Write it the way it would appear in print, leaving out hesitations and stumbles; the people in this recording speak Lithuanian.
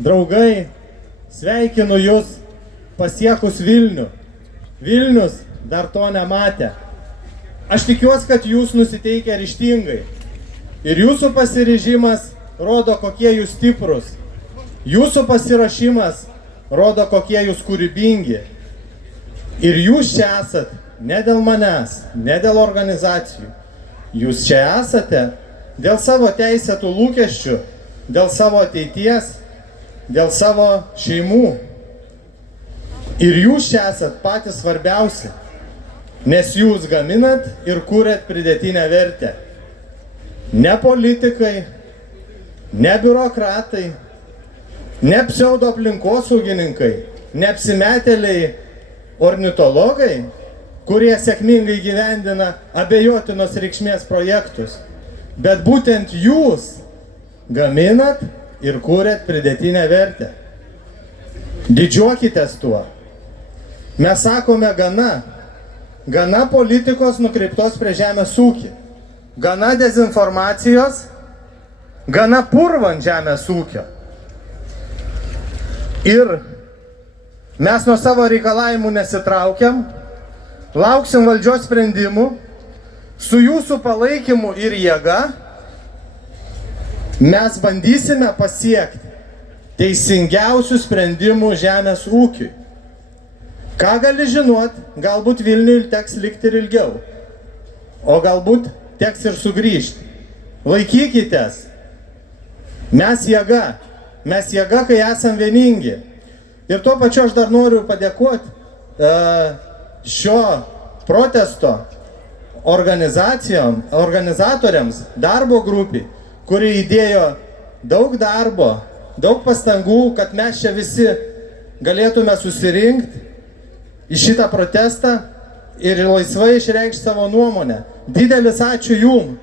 Draugai, sveikinu Jūs pasiekus Vilnių. Vilnius dar to nematė. Aš tikiuosi, kad Jūs nusiteikę ryžtingai. Ir Jūsų pasiryžimas rodo, kokie Jūs stiprus. Jūsų pasiruošimas rodo, kokie Jūs kūrybingi. Ir Jūs čia esat ne dėl manęs, ne dėl organizacijų. Jūs čia esate dėl savo teisėtų lūkesčių, dėl savo ateities, dėl savo šeimų. Ir Jūs čia esat patys svarbiausi, nes Jūs gaminat ir kuriat pridėtinę vertę. Ne politikai, ne biurokratai, ne pseudo aplinkosaugininkai, ne apsimetėliai ornitologai, kurie sėkmingai gyvendina abejotinos reikšmės projektus. Bet būtent Jūs gaminat ir kuriat pridėtinę vertę. Didžiuokitės tuo. Mes sakome gana politikos nukreiptos prie žemės ūkį, gana dezinformacijos, gana purvant žemės ūkio. Ir mes nuo savo reikalavimų nesitraukiam, lauksim valdžios sprendimų, su Jūsų palaikymu ir jėga mes bandysime pasiekti teisingiausių sprendimų žemės ūkiui. Ką gali žinot, galbūt Vilniui teks likti ir ilgiau, o galbūt teks ir sugrįžti. Laikykitės. Mes jėga, kai esam vieningi. Ir tuo pačiu aš dar noriu padėkoti šio protesto organizatoriams, darbo grupiai, kuri įdėjo daug darbo, daug pastangų, kad mes čia visi galėtume susirinkti į šitą protestą ir laisvai išreikšti savo nuomonę. Didelis ačiū Jums.